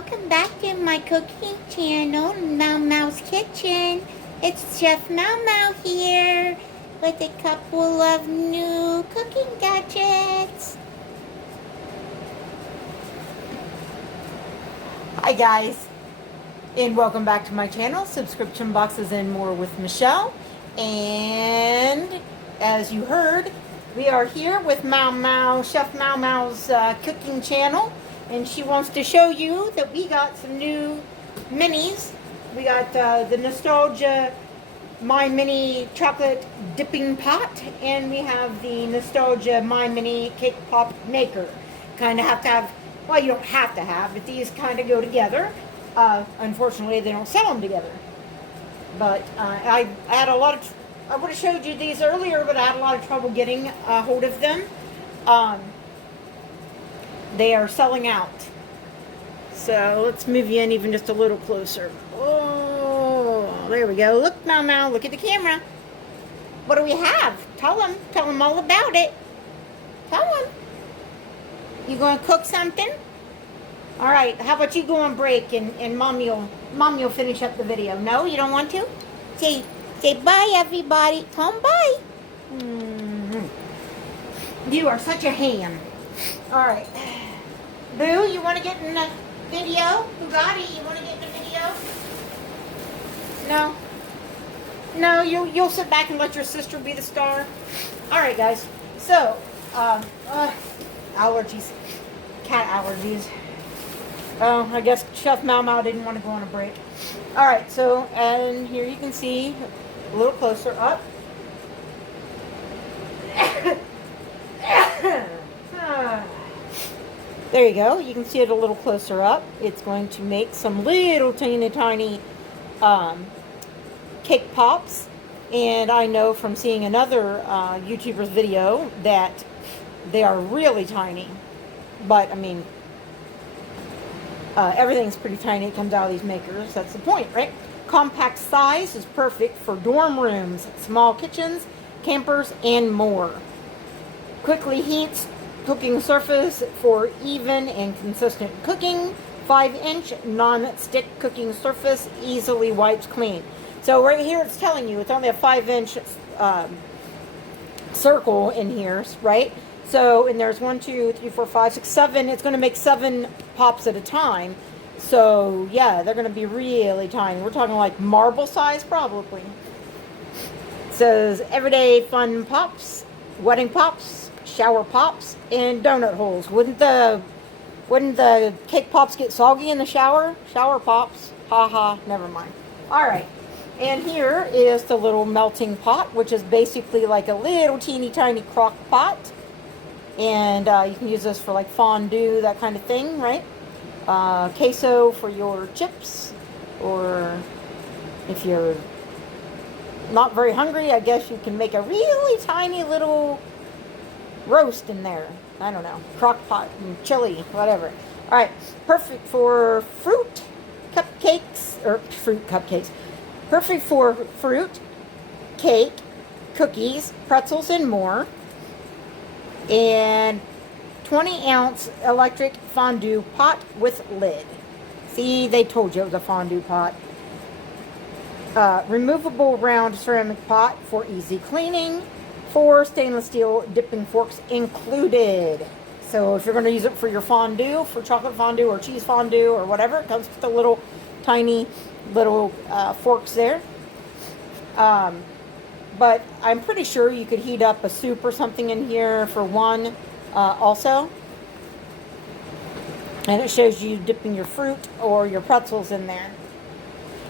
welcome back to my cooking channel, Meow-Meow's Kitchen. It's Chef Meow-Meow here with a couple of new cooking gadgets. Hi guys, and welcome back to my channel, Subscription Boxes and More with Michelle. And as you heard, we are here with Meow-Meow, Chef Meow-Meow's cooking channel. And she wants to show you that we got some new minis. We got the Nostalgia MyMini Chocolate Dipping Pot, and we have the Nostalgia MyMini Cake Pop Maker. Kind of have to have, well, you don't have to have, but these kind of go together. Unfortunately, they don't sell them together. But I had a lot of, I would have showed you these earlier, but I had a lot of trouble getting a hold of them. They are selling out. So let's move you in even just a little closer. Oh, there we go. Look, Meow-Meow, look at the camera. What do we have? Tell them all about it. Tell them. You going to cook something? All right, how about you go on break and Mommy will finish up the video. No, you don't want to? Say bye, everybody. Tell them bye. You are such a ham. All right. Boo, you want to get in the video? Bugatti, you want to get in the video? No? No, you'll sit back and let your sister be the star? All right, guys. So, allergies. Cat allergies. Oh, I guess Chef Meow-Meow didn't want to go on a break. All right, so, and here you can see a little closer up. There you go. You can see it a little closer up. It's going to make some little tiny cake pops. And I know from seeing another YouTuber's video that they are really tiny. But, I mean, everything's pretty tiny. It comes out of these makers. That's the point, right? Compact size is perfect for dorm rooms, small kitchens, campers, and more. Quickly heats cooking surface for even and consistent cooking. 5-inch non-stick cooking surface, easily wipes clean. So right here it's telling you it's only a 5-inch circle in here, right? So, and there's 1, 2, 3, 4, 5, 6, 7. It's going to make 7 pops at a time. So yeah, they're going to be really tiny. We're talking like marble size probably. It says everyday fun pops, wedding pops, shower pops, and donut holes. Wouldn't the cake pops get soggy in the shower? Shower pops. Haha, never mind. Alright, and here is the little melting pot, which is basically like a little teeny tiny crock pot. And you can use this for like fondue, that kind of thing, right? Queso for your chips, or if you're not very hungry, I guess you can make a really tiny little roast in there. I don't know. Crock pot and chili, whatever. Alright, perfect for fruit cupcakes, or fruit cupcakes. Perfect for fruit, cake, cookies, pretzels, and more. And 20-ounce electric fondue pot with lid. See, they told you it was a fondue pot. Removable round ceramic pot for easy cleaning. 4 stainless steel dipping forks included. So if you're going to use it for your fondue, for chocolate fondue or cheese fondue or whatever, it comes with the little tiny little forks there. But I'm pretty sure you could heat up a soup or something in here for one also. And it shows you dipping your fruit or your pretzels in there.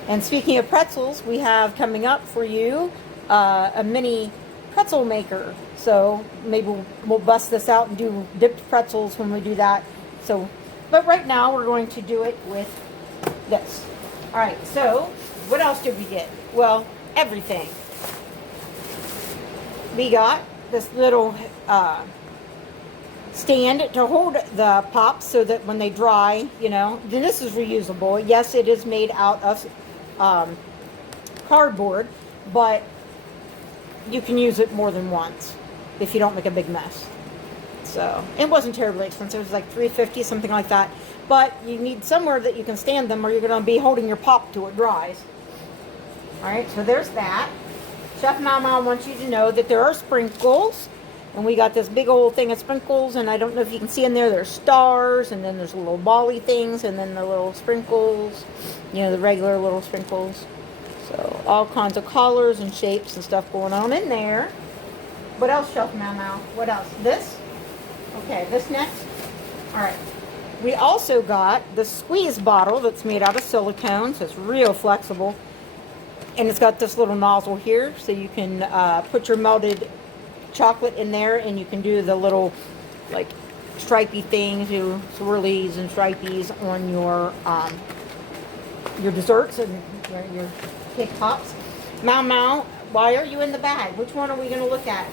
And speaking of pretzels, we have coming up for you a mini pretzel maker. So maybe we'll bust this out and do dipped pretzels when we do that. So, but right now we're going to do it with this. All right, so what else did we get? Well, everything. We got this little stand to hold the pops so that when they dry, you know, then this is reusable. Yes, it is made out of cardboard, but you can use it more than once if you don't make a big mess. So it wasn't terribly expensive. It was like $3.50, something like that. but you need somewhere that you can stand them or you're going to be holding your pop till it dries. Alright, so there's that. Chef Mama wants you to know that there are sprinkles, and we got this big old thing of sprinkles, and I don't know if you can see in there, there's stars, and then there's little bally things, and then the little sprinkles, you know, the regular little sprinkles. So all kinds of colors and shapes and stuff going on in there. What else, Chef Mama? What else? This? Okay, this next. Alright. We also got the squeeze bottle that's made out of silicone, so it's real flexible. And it's got this little nozzle here, so you can put your melted chocolate in there, and you can do the little, like, stripey things, your swirlies and stripies on your desserts and your cake pops. Meow-meow, why are you in the bag? Which one are we going to look at?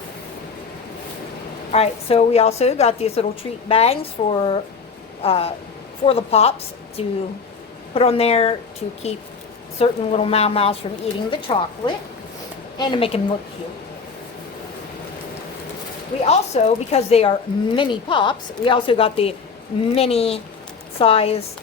Alright, so we also got these little treat bags for the pops to put on there to keep certain little meow-meows from eating the chocolate and to make them look cute. We also, because they are mini pops, we also got the mini size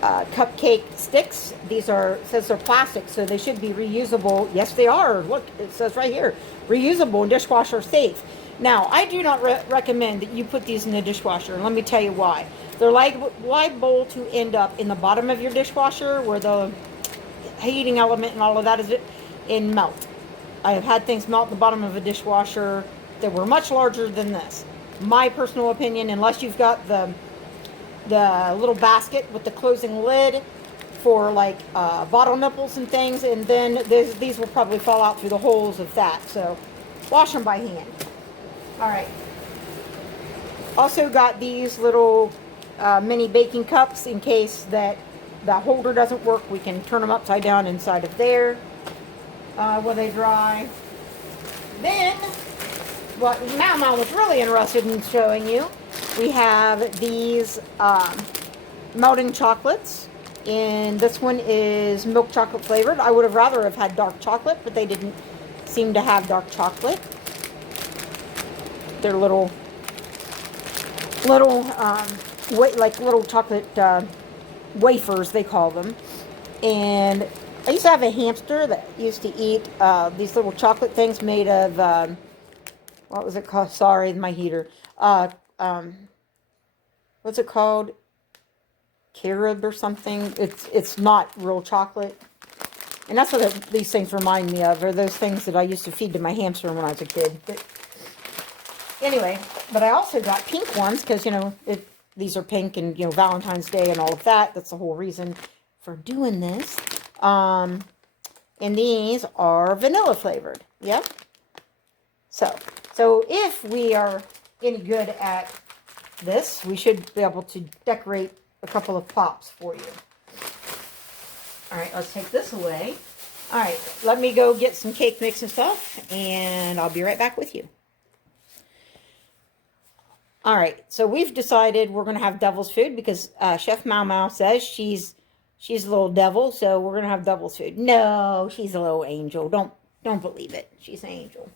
cupcake sticks. These are, it says they're plastic, so they should be reusable. Yes, they are. Look, it says right here, reusable and dishwasher safe. Now, I do not recommend that you put these in the dishwasher, and let me tell you why. They're liable to end up in the bottom of your dishwasher where the heating element and all of that is in melt. I have had things melt at the bottom of a dishwasher that were much larger than this. My personal opinion, unless you've got the little basket with the closing lid for like bottle nipples and things, and then these will probably fall out through the holes of that. So wash them by hand. All right. Also got these little mini baking cups in case that the holder doesn't work. We can turn them upside down inside of there when they dry. Then, what Mama was really interested in showing you, we have these melting chocolates, and this one is milk chocolate flavored. I would have rather have had dark chocolate, but they didn't seem to have dark chocolate. They're little like little chocolate wafers, they call them. And I used to have a hamster that used to eat these little chocolate things made of what was it called? Sorry, my heater. What's it called? Carob or something. It's not real chocolate. And that's what these things remind me of, are those things that I used to feed to my hamster when I was a kid. But anyway, but I also got pink ones because, you know, these are pink and, you know, Valentine's Day and all of that. That's the whole reason for doing this. And these are vanilla flavored. Yep. So if we are any good at this, we should be able to decorate a couple of pops for you. All right, let's take this away. All right, let me go get some cake mix and stuff, and I'll be right back with you. All right, so we've decided we're going to have devil's food because Chef Meow-meow says she's a little devil, so we're going to have devil's food. No, she's a little angel. Don't believe it. She's an angel.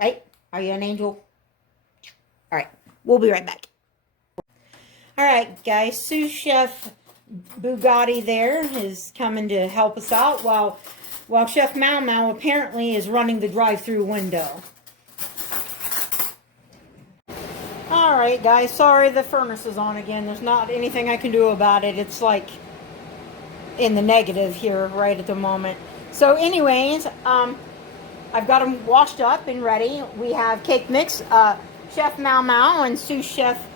Right? Are you an angel? All right, we'll be right back. All right, guys, sous chef Bugatti there is coming to help us out while Chef Meow-meow apparently is running the drive-through window. All right, guys, sorry the furnace is on again. There's not anything I can do about it. It's like in the negative here right at the moment. So anyways, I've got them washed up and ready. We have cake mix. Chef Meow-meow and sous chef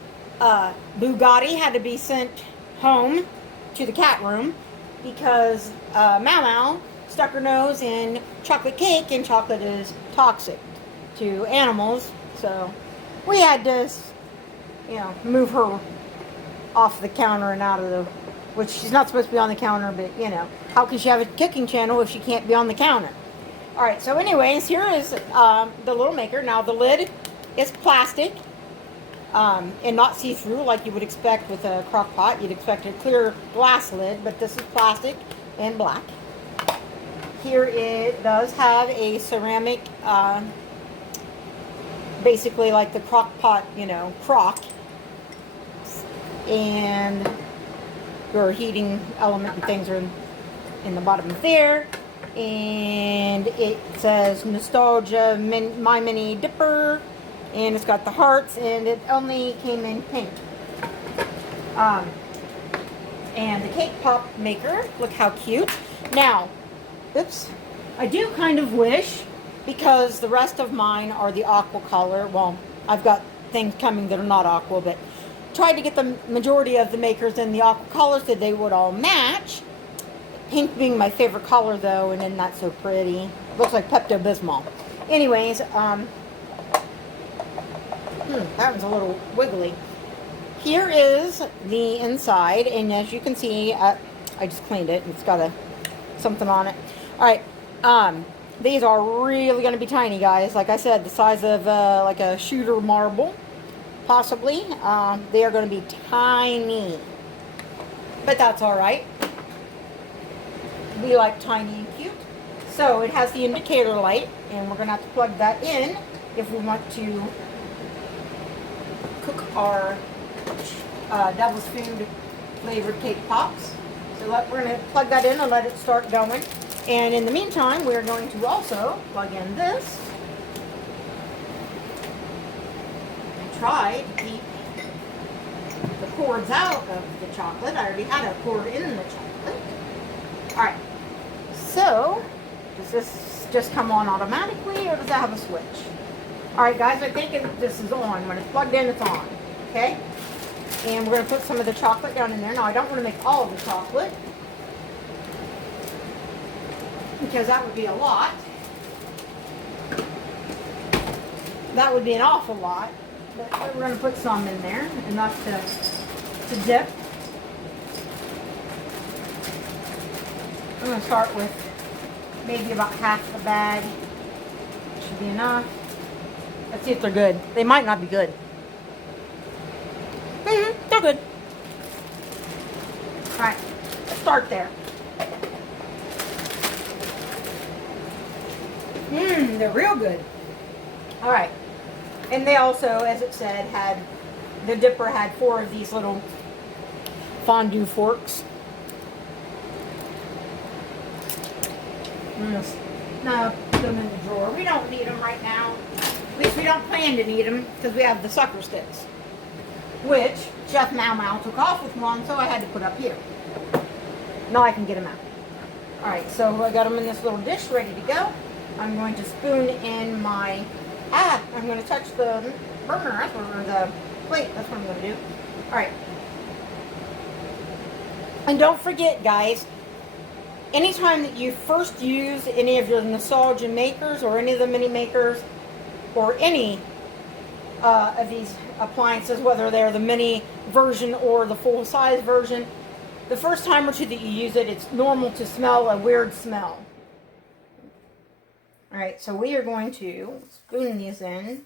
Bugatti had to be sent home to the cat room because Meow-meow stuck her nose in chocolate cake, and chocolate is toxic to animals. So we had to, you know, move her off the counter and out of the, which she's not supposed to be on the counter, but, you know, how can she have a cooking channel if she can't be on the counter? All right, so anyways, here is the little maker. Now, the lid is plastic and not see-through like you would expect with a crock pot. You'd expect a clear glass lid, but this is plastic and black. Here it does have a ceramic basically like the crock pot, you know, crock. And your heating element and things are in the bottom there. And it says Nostalgia MyMini Dipper. And it's got the hearts, and it only came in pink. And the cake pop maker, look how cute. Now, oops, I do kind of wish, because the rest of mine are the aqua color. Well, I've got things coming that are not aqua, but tried to get the majority of the makers in the aqua color so they would all match. Pink being my favorite color though, and then not so pretty. It looks like Pepto-Bismol. Anyways, that one's a little wiggly. Here is the inside, and as you can see, I just cleaned it. It's got something on it. All right, these are really going to be tiny, guys. Like I said, the size of like a shooter marble, possibly. They are going to be tiny, but that's all right. We like tiny and cute. So it has the indicator light, and we're going to have to plug that in if we want to cook our double spoon flavored cake pops. So we're going to plug that in and let it start going. And in the meantime, we're going to also plug in this and try to keep the cords out of the chocolate. I already had a cord in the chocolate. Alright, so does this just come on automatically, or does that have a switch? Alright guys, I think this is on. When it's plugged in, it's on. Okay? And we're going to put some of the chocolate down in there. Now, I don't want to make all of the chocolate, because that would be a lot. That would be an awful lot. But we're going to put some in there, enough to dip. I'm going to start with maybe about half the bag. Should be enough. Let's see if they're good. They might not be good. They're good. Alright, let's start there. They're real good. Alright. And they also, as it said, the dipper had 4 of these little fondue forks. Now, put them in the drawer. We don't need them right now. At least we don't plan to need them, because we have the sucker sticks, which Chef Meow-meow took off with one, so I had to put up here. Now I can get them out. Alright, so I got them in this little dish ready to go. I'm going to spoon in my, I'm going to touch the burner, or the plate, that's what I'm going to do. Alright. And don't forget, guys, anytime that you first use any of your Nostalgia makers, or any of the mini makers, or any of these appliances, whether they're the mini version or the full-size version, the first time or two that you use it, it's normal to smell a weird smell. Alright, so we are going to spoon these in.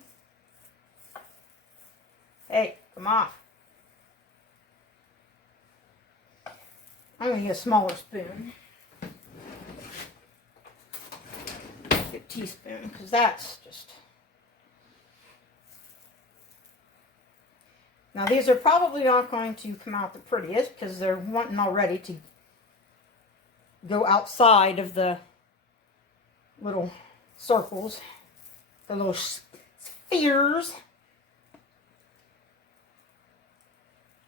Hey, come off. I'm going to get a smaller spoon. A teaspoon, because that's just... Now these are probably not going to come out the prettiest, because they're wanting already to go outside of the little circles, the little spheres.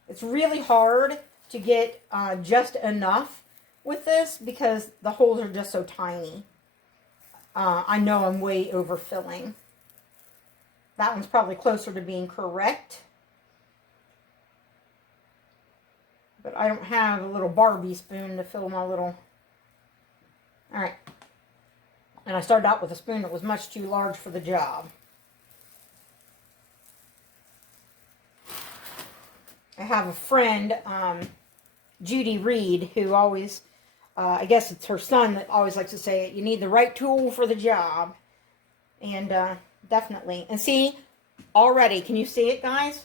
It's really hard to get just enough with this, because the holes are just so tiny. I know I'm way overfilling. That one's probably closer to being correct. But I don't have a little Barbie spoon to fill my little... Alright. And I started out with a spoon that was much too large for the job. I have a friend, Judy Reed, who always... I guess it's her son that always likes to say it. You need the right tool for the job. And definitely. And see, already, can you see it, guys?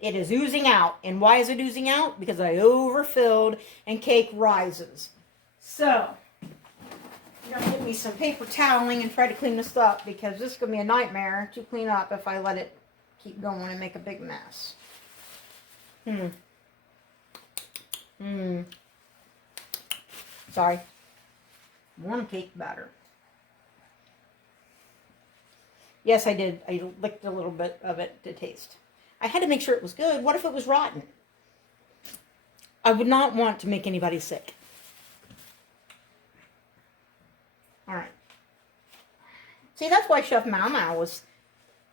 It is oozing out. And why is it oozing out? Because I overfilled and cake rises. So, I'm going to get me some paper toweling and try to clean this up, because this is going to be a nightmare to clean up if I let it keep going and make a big mess. Sorry. Warm cake batter. Yes, I did. I licked a little bit of it to taste. I had to make sure it was good. What if it was rotten? I would not want to make anybody sick. All right. See, that's why Chef Meow-meow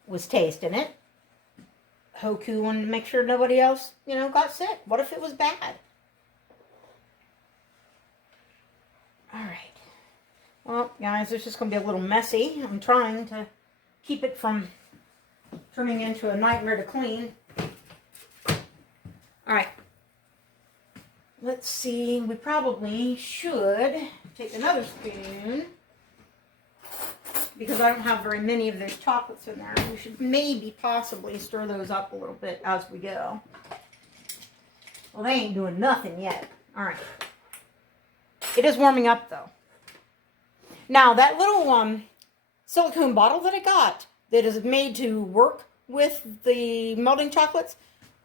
was tasting it. Hoku wanted to make sure nobody else, got sick. What if it was bad? All right. Well, guys, it's just going to be a little messy. I'm trying to keep it from turning into a nightmare to clean. All right. Let's see. We probably should take another spoon, because I don't have very many of those chocolates in there. We should maybe possibly stir those up a little bit as we go. Well, they ain't doing nothing yet. All right. It is warming up, though. Now, that little silicone bottle that I got that is made to work with the melting chocolates,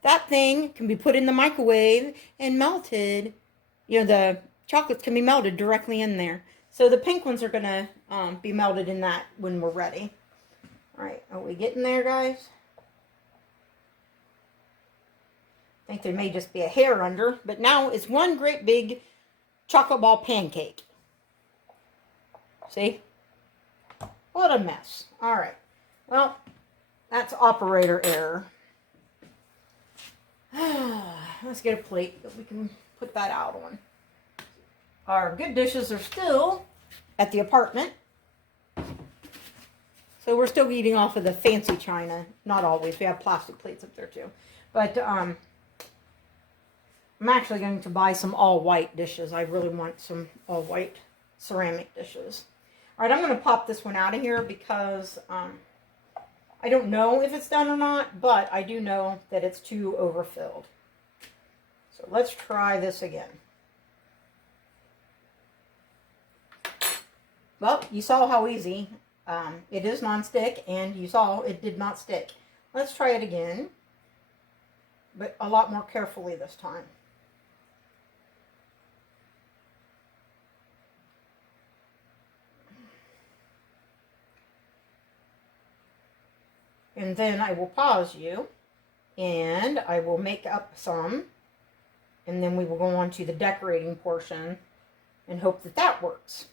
that thing can be put in the microwave and melted. The chocolates can be melted directly in there. So the pink ones are going to be melted in that when we're ready. All right, are we getting there, guys? I think there may just be a hair under, but now it's one great big chocolate ball pancake. See? What a mess. All right. Well, that's operator error. Let's get a plate that we can put that out on. Our good dishes are still at the apartment. So we're still eating off of the fancy china. Not always. We have plastic plates up there too. But I'm actually going to buy some all-white dishes. I really want some all-white ceramic dishes. All right, I'm going to pop this one out of here because I don't know if it's done or not, but I do know that it's too overfilled. So let's try this again. Well, you saw how easy. It is non-stick, and you saw it did not stick. Let's try it again, but a lot more carefully this time. And then I will pause you, and I will make up some, and then we will go on to the decorating portion and hope that that works.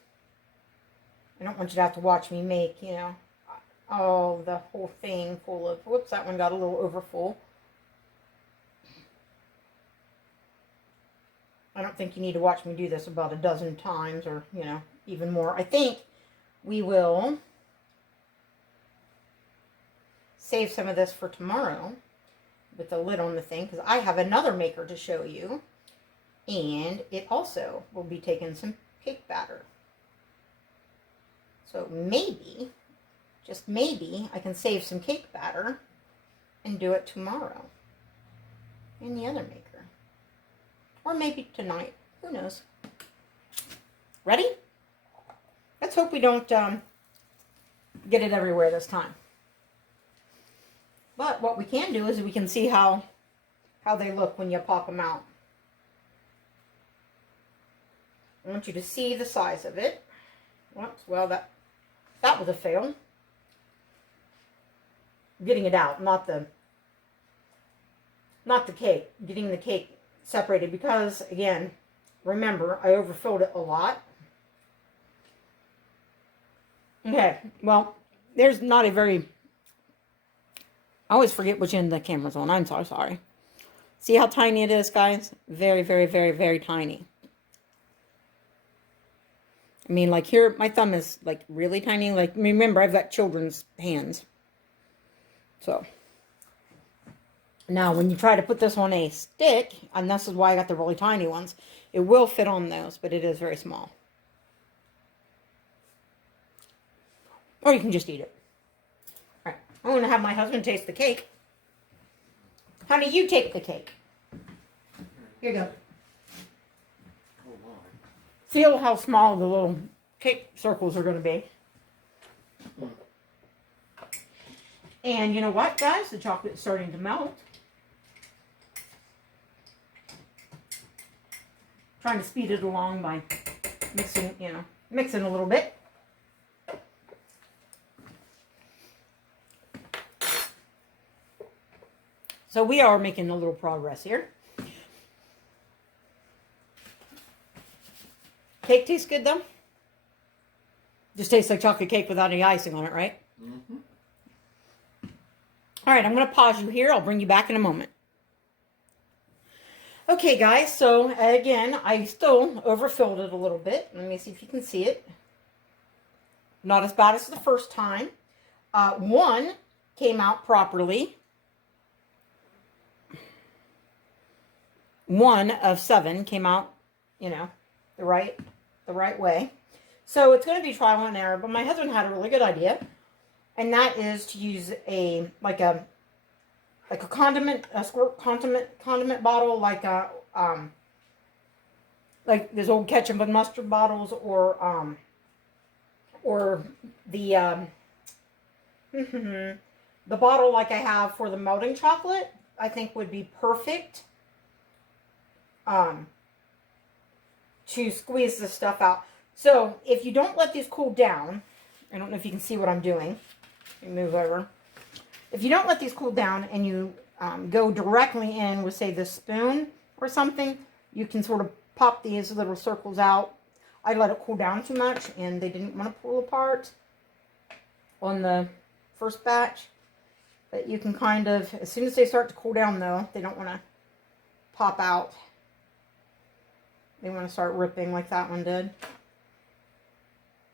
I don't want you to have to watch me make, the whole thing full of, whoops, that one got a little overfull. I don't think you need to watch me do this about a dozen times or, even more. I think we will save some of this for tomorrow with the lid on the thing, because I have another maker to show you, and it also will be taking some cake batter. So maybe, just maybe, I can save some cake batter and do it tomorrow in the other maker. Or maybe tonight. Who knows? Ready? Let's hope we don't get it everywhere this time. But what we can do is we can see how they look when you pop them out. I want you to see the size of it. Whoops, well, that was a fail. Getting it out, not the cake. Getting the cake separated, because, again, remember, I overfilled it a lot. Okay, well, there's not a very... I always forget which end the camera's on. I'm so sorry. See how tiny it is, guys? Very, very, very, very tiny. I mean, like here, my thumb is like really tiny. Like, remember, I've got children's hands. So, now when you try to put this on a stick, and this is why I got the really tiny ones, it will fit on those, but it is very small. Or you can just eat it. All right, I'm going to have my husband taste the cake. Honey, you take the cake. Here you go. Feel how small the little cake circles are going to be. And you know what, guys? The chocolate's starting to melt. Trying to speed it along by mixing, mixing a little bit. So we are making a little progress here. Cake tastes good though. Just tastes like chocolate cake without any icing on it, right? Mm-hmm. All right, I'm going to pause you here. I'll bring you back in a moment. Okay, guys, so again, I still overfilled it a little bit. Let me see if you can see it. Not as bad as the first time. One came out properly. 1 of 7 came out, the right way. So it's going to be trial and error, but my husband had a really good idea, and that is to use a squirt condiment bottle, like those old ketchup and mustard bottles, or the the bottle like I have for the melting chocolate. I think would be perfect to squeeze this stuff out. So if you don't let these cool down, I don't know if you can see what I'm doing. Let me move over. If you don't let these cool down and you go directly in with, say, this spoon or something, you can sort of pop these little circles out. I let it cool down too much and they didn't want to pull apart on the first batch. But you can kind of, as soon as they start to cool down though, they don't want to pop out. They want to start ripping like that one did.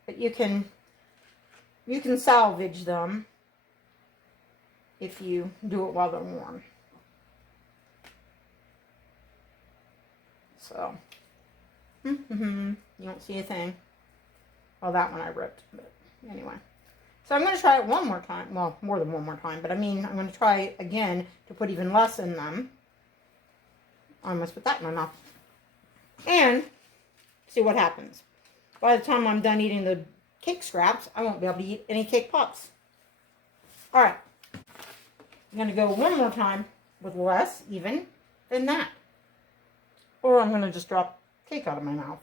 But you can salvage them if you do it while they're warm. So, you don't see a thing. Well, that one I ripped, but anyway. So I'm going to try it one more time. Well, more than one more time, but I mean, I'm going to try again to put even less in them. I almost put that in my mouth. And see what happens. By the time I'm done eating the cake scraps, I won't be able to eat any cake pops. All right. I'm going to go one more time with less even than that. Or I'm going to just drop cake out of my mouth.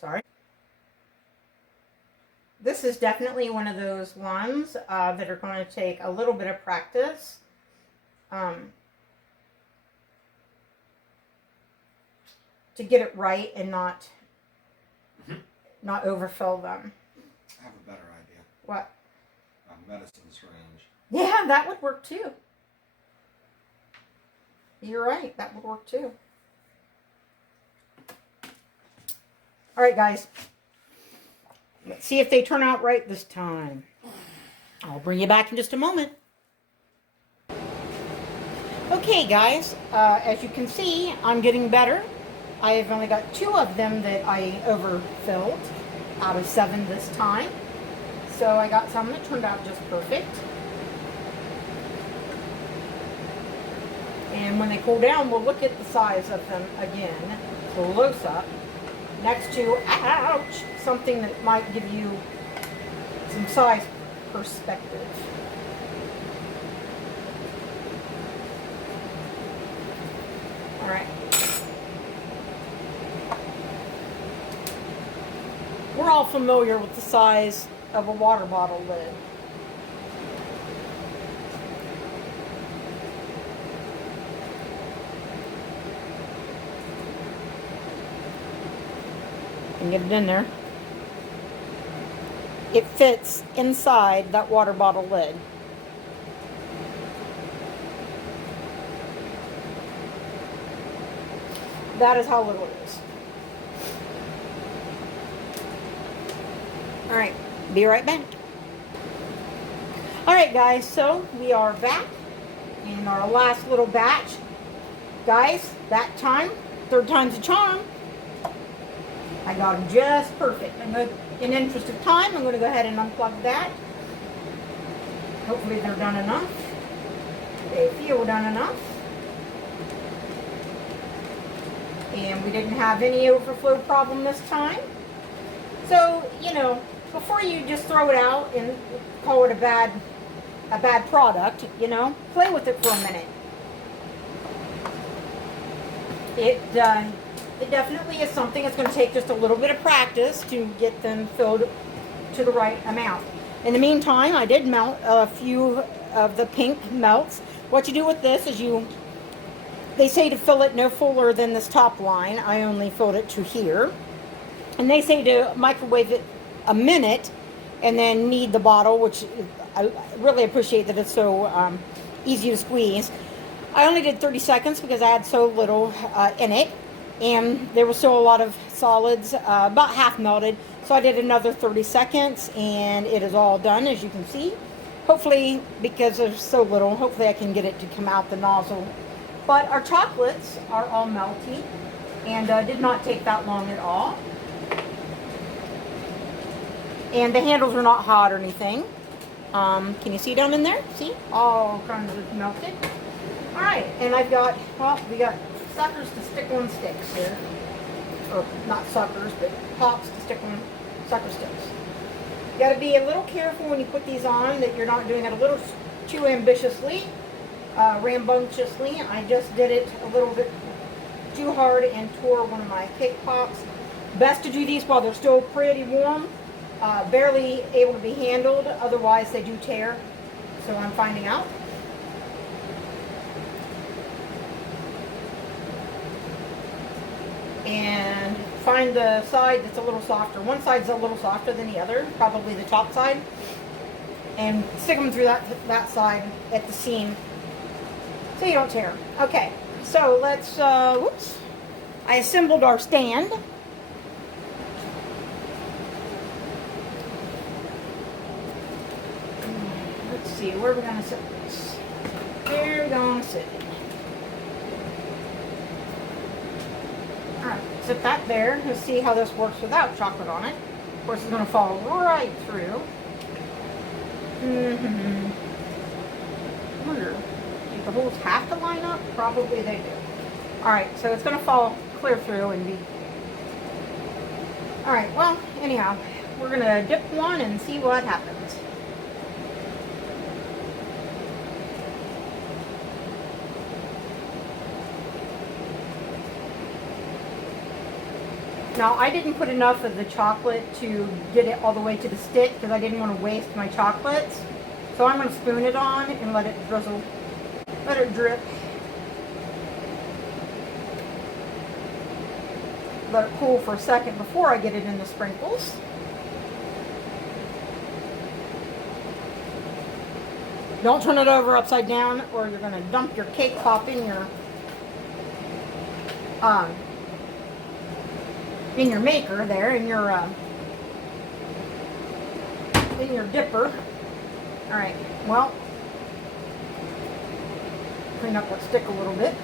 Sorry. This is definitely one of those ones that are going to take a little bit of practice. To get it right and not overfill them. I have a better idea. What? A medicine syringe. Yeah, that would work too. You're right, that would work too. All right, guys. Let's see if they turn out right this time. I'll bring you back in just a moment. Okay, guys, as you can see, I'm getting better. I've only got 2 of them that I overfilled out of 7 this time. So I got some that turned out just perfect. And when they cool down, we'll look at the size of them again, close up, next to, ouch, something that might give you some size perspective. All right. We're all familiar with the size of a water bottle lid. And get it in there. It fits inside that water bottle lid. That is how little it is. All right, be right back. All right, guys, so we are back in our last little batch. Guys, that time, 3rd time's a charm. I got them just perfect. In the interest of time, I'm going to go ahead and unplug that. Hopefully they're done enough. They feel done enough. And we didn't have any overflow problem this time. So, you know, before you just throw it out and call it a bad product, you know, play with it for a minute. It definitely is something that's going to take just a little bit of practice to get them filled to the right amount. In the meantime, I did melt a few of the pink melts. What you do with this is they say to fill it no fuller than this top line. I only filled it to here. And they say to microwave it a minute and then knead the bottle, which I really appreciate that it's so easy to squeeze. I only did 30 seconds because I had so little in it. And there was still a lot of solids, about half melted. So I did another 30 seconds and it is all done, as you can see. Hopefully, because there's so little, hopefully I can get it to come out the nozzle. But our chocolates are all melty and did not take that long at all. And the handles are not hot or anything. Can you see down in there? See? All kinds of melted. Alright, and I've got, well, we got suckers to stick on sticks here. Or not suckers, but pops to stick on sucker sticks. You got to be a little careful when you put these on that you're not doing it a little too ambitiously, rambunctiously. I just did it a little bit too hard and tore one of my cake pops. Best to do these while they're still pretty warm, barely able to be handled, otherwise they do tear. So I'm finding out. And find the side that's a little softer. One side's a little softer than the other, probably the top side. And stick them through that side at the seam so you don't tear. Okay, so let's, whoops. I assembled our stand. Let's see, where are we going to set this? There we're going to sit it. Alright, sit that there. Let's see how this works without chocolate on it. Of course, it's going to fall right through. I wonder, do the holes have to line up? Probably they do. Alright, so it's going to fall clear through and be... Alright, well, anyhow, we're going to dip one and see what happens. Now, I didn't put enough of the chocolate to get it all the way to the stick because I didn't want to waste my chocolates. So I'm going to spoon it on and let it drizzle, let it drip. Let it cool for a second before I get it in the sprinkles. Don't turn it over upside down or you're going to dump your cake pop in your maker there, in your dipper. Alright, well, clean up that stick a little bit.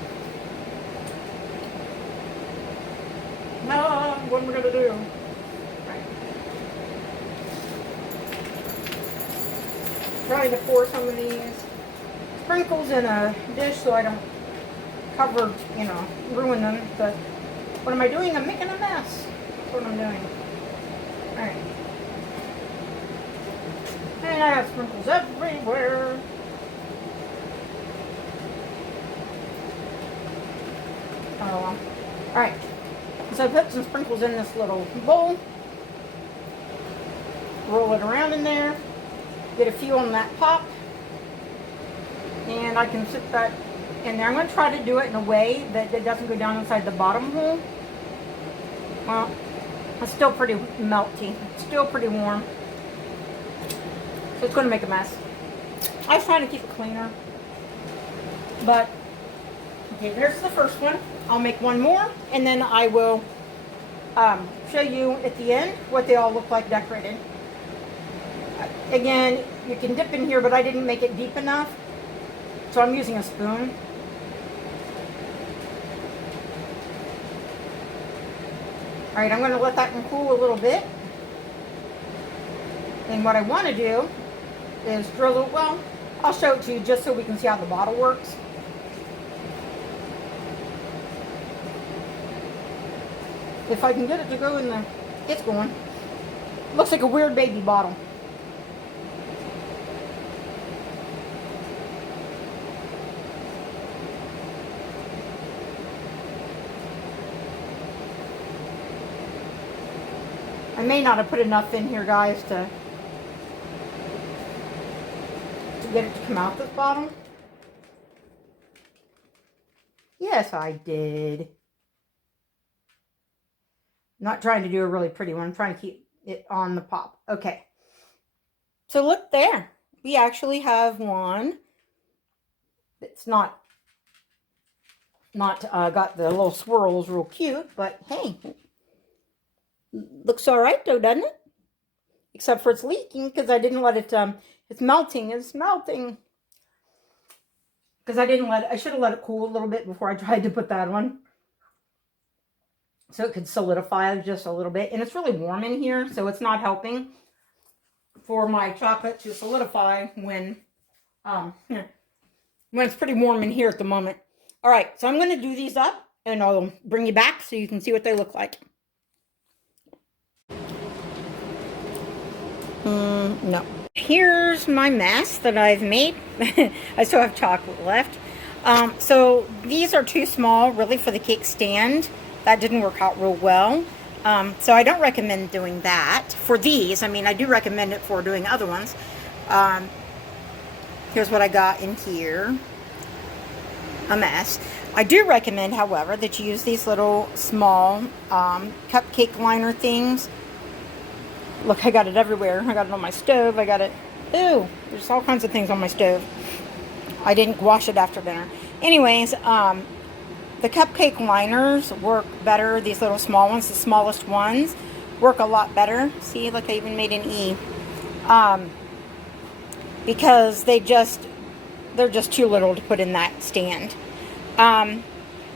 Now, what am I going to do? Right. Trying to pour some of these sprinkles in a dish so I don't cover, you know, ruin them, but what am I doing? I'm making a mess. That's what I'm doing. Alright. And I have sprinkles everywhere. Oh well. Alright. So I put some sprinkles in this little bowl. Roll it around in there. Get a few on that pop. And I can sit that in there. I'm going to try to do it in a way that it doesn't go down inside the bottom hole. Well, it's still pretty melty. It's still pretty warm. So it's going to make a mess. I was trying to keep it cleaner. But, okay, there's the first one. I'll make one more, and then I will show you at the end what they all look like decorated. Again, you can dip in here, but I didn't make it deep enough. So I'm using a spoon. Alright, I'm going to let that one cool a little bit. And what I want to do is drizzle, well, I'll show it to you just so we can see how the bottle works. If I can get it to go in the, it's going. Looks like a weird baby bottle. I may not have put enough in here, guys, to get it to come out this bottle. Yes, I did. I'm not trying to do a really pretty one. I'm trying to keep it on the pop. Okay. So look there. We actually have one. It's not got the little swirls real cute, but hey, looks all right though, doesn't it? Except for it's leaking because I didn't let it, it's melting, Because I should have let it cool a little bit before I tried to put that one. So it could solidify just a little bit. And it's really warm in here, so it's not helping for my chocolate to solidify when it's pretty warm in here at the moment. All right, so I'm going to do these up, and I'll bring you back so you can see what they look like. No. Here's my mess that I've made. I still have chocolate left. So these are too small, really, for the cake stand. That didn't work out real well. So I don't recommend doing that for these. I mean, I do recommend it for doing other ones. Here's what I got in here. A mess. I do recommend, however, that you use these little small cupcake liner things. Look, I got it everywhere. I got it on my stove. I got it. Ooh, there's all kinds of things on my stove. I didn't wash it after dinner. Anyways, the cupcake liners work better. These little small ones, the smallest ones, work a lot better. See, look, I even made an E. Because they're just too little to put in that stand.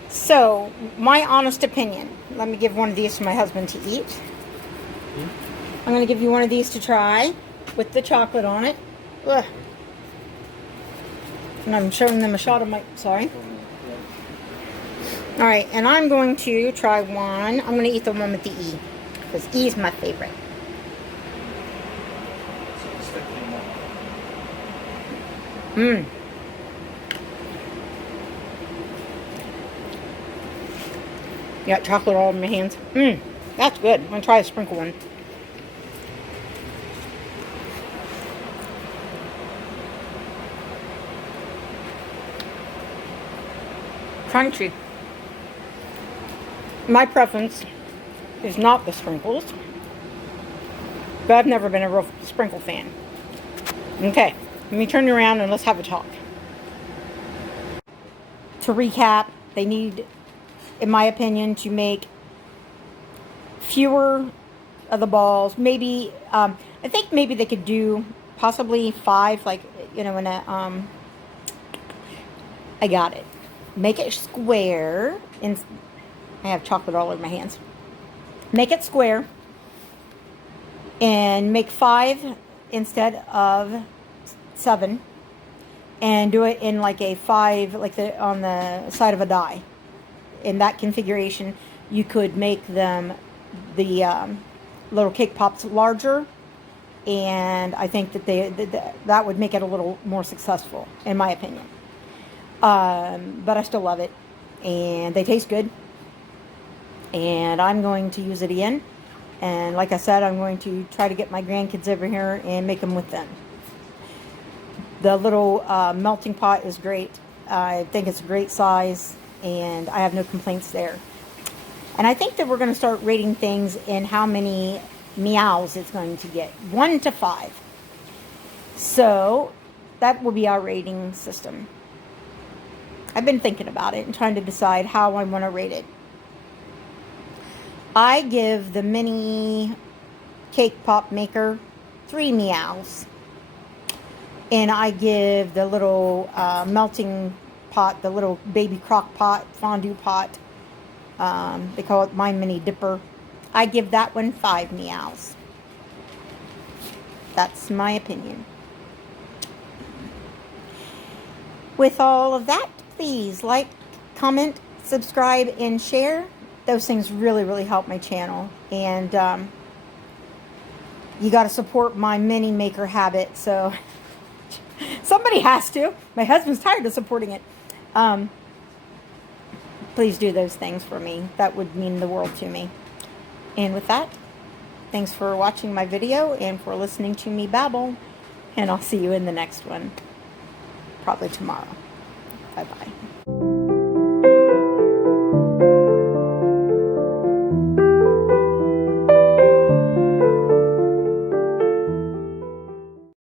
So, my honest opinion, let me give one of these to my husband to eat. I'm going to give you one of these to try with the chocolate on it. Ugh. And I'm showing them a shot of my, sorry. Alright, and I'm going to try one. I'm going to eat the one with the E, because E is my favorite. Mmm. Got chocolate all over my hands. Mmm, that's good. I'm going to try a sprinkle one. Crunchy. My preference is not the sprinkles, but I've never been a real sprinkle fan. Okay, let me turn you around and let's have a talk. To recap, they need, in my opinion, to make fewer of the balls. Maybe, I think maybe they could do possibly 5, like, you know, in a, I got it. Make it square. And I have chocolate all over my hands. Make it square. And make 5 instead of 7. And do it in like a 5, like on the side of a die. In that configuration, you could make them, the little cake pops, larger. And I think that that would make it a little more successful, in my opinion. But I still love it, and they taste good, and I'm going to use it again, and like I said, I'm going to try to get my grandkids over here and make them with them. The little melting pot is great. I think it's a great size, and I have no complaints there. And I think that we're going to start rating things in how many meows it's going to get, 1 to 5. So that will be our rating system. I've been thinking about it and trying to decide how I want to rate it. I give the mini cake pop maker 3 meows. And I give the little melting pot, the little baby crock pot, fondue pot, they call it MyMini Dipper. I give that one 5 meows. That's my opinion. With all of that, please like, comment, subscribe, and share. Those things really, really help my channel. And you got to support my mini maker habit. So somebody has to. My husband's tired of supporting it. Please do those things for me. That would mean the world to me. And with that, thanks for watching my video and for listening to me babble. And I'll see you in the next one. Probably tomorrow. Bye-bye.